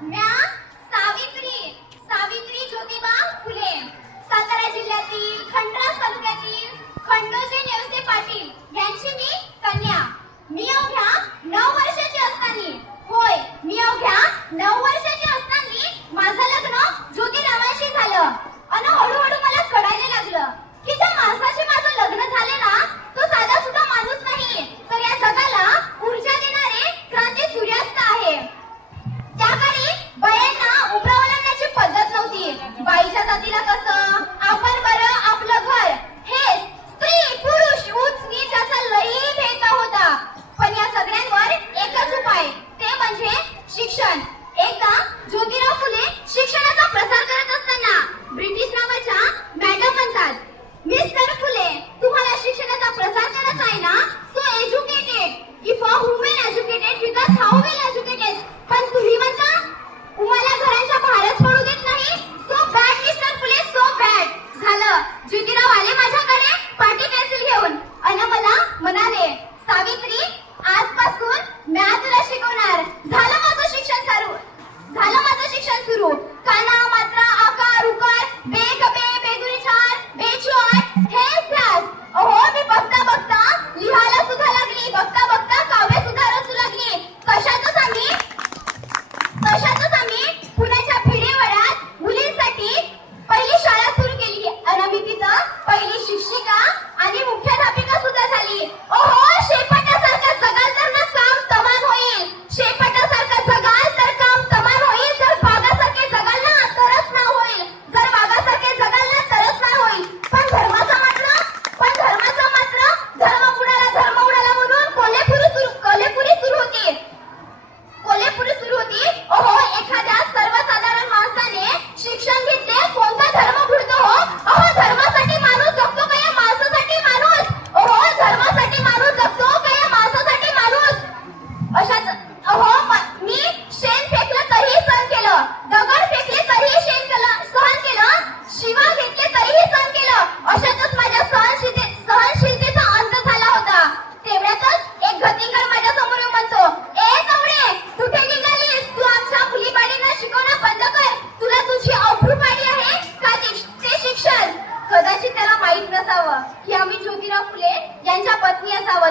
म्या सावित्री सावित्री ज्योतिबा फुले, सातारा जिल्ह्यातील खंडाळा तालुक्यातील खंडोजे नेवसे पाटील यांची मी कन्या. मी अवघ्या 9 वर्षाची असताना, होय मी अवघ्या 9 वर्षाची असताना माझं लग्न ज्योतिरावांशी झालं. आणि हळूहळू मला कळायला लागलं की ज्या माणसाशी माझं लग्न झाले ना, तो साधा सुद्धा माणूस नाही, तर या जगाला ऊर्जा देणारे क्रांती सूर्यास्त आहे. त्या काळी बायांना उभरावं लागण्याची पद्धत नव्हती. बाईच्या जातीला कसं आपण बरं आपलं घर, हे स्त्री पुरुष उच्च नीच असा लई भेदभाव होता. पण या सगळ्यांवर एकच उपाय, ते म्हणजे शिक्षण. एकदा ज्योतिराव फुले शिक्षणाचा प्रसार करत असताना ब्रिटिश नावाच्या मॅडम म्हणतात, मिस्टर फुले, तुम्हाला शिक्षणाचा प्रसार करायचा आहे ना, so educated if a women educated because how well educated. पण तुम्ही म्हणता तुम्हाला घराच्या बाहेरच पडू देत नाही, सो बॅड मिस्टर फुले, सो बॅड. झालं, ज्योतिराव आले माझ्याकडे पाटी पेन्सिल घेऊन आणि मला म्हणाले, सावित्री आजपासून मी तुला शिकवणार. झालं माझं शिक्षण सुरू. काना मात्रा आकार उकार बे गबे बेदुरी चार बेचोर हे ध्यास. अहो मी बघता बघता लिहायला सुद्धा लागली, बघता बघता काव्य सुद्धा रचू लागली. कशातच आम्ही पुण्याच्या भिडेवाड्यात मुलींसाठी पहिली शाळा सुरू केली आणि मी तिथं पहिली शिक्षिका आणि मुख्याध्यापिका सुद्धा झाली. ओहो, शेपटासारखं जगाल तर ना काम तमाम होईल. शेपटासारखं जगाल तर काम तमाम होईल. जर वाघासारखे जगाल ना तरच ना होईल. जर वाघासारखे जगाल ना तरच ना होईल. पण धर्माचं मात्र धर्म उडाला म्हणून कोल्हेपुरी सुरू होती. ओहो, एखाद्या सर्वसाधारण माणसाने शिक्षण घेतले, कोणता धर्म बुडतो हो? अहो, धर्मासाठी माणूस जगतो का या माणसासाठी माणूस? ओहो, धर्मासाठी माणूस जगतो का या माणसासाठी माणूस? अशाच अहो, मी शेण फेकलं तरीही सहन केलं, दगड फेकले तरीही सहन केलं, शिवा घेतले तरीही सहन केलं. अशातच माझ्या सहनशीलतेचा अंत झाला होता. तेवढ्यातच एक गतिकर माझ्या समोर म्हणतो, ए कवडे, कुठे निघालीस? तू आमच्या मुलीबाळींना शिकवणं बंद कर. तुला तुझी अब्रू पाडी आहे का ते शिक्षण? कदाचित त्याला माहित नसावं की आम्ही ज्योतिराव फुले यांच्या पत्नी असावं.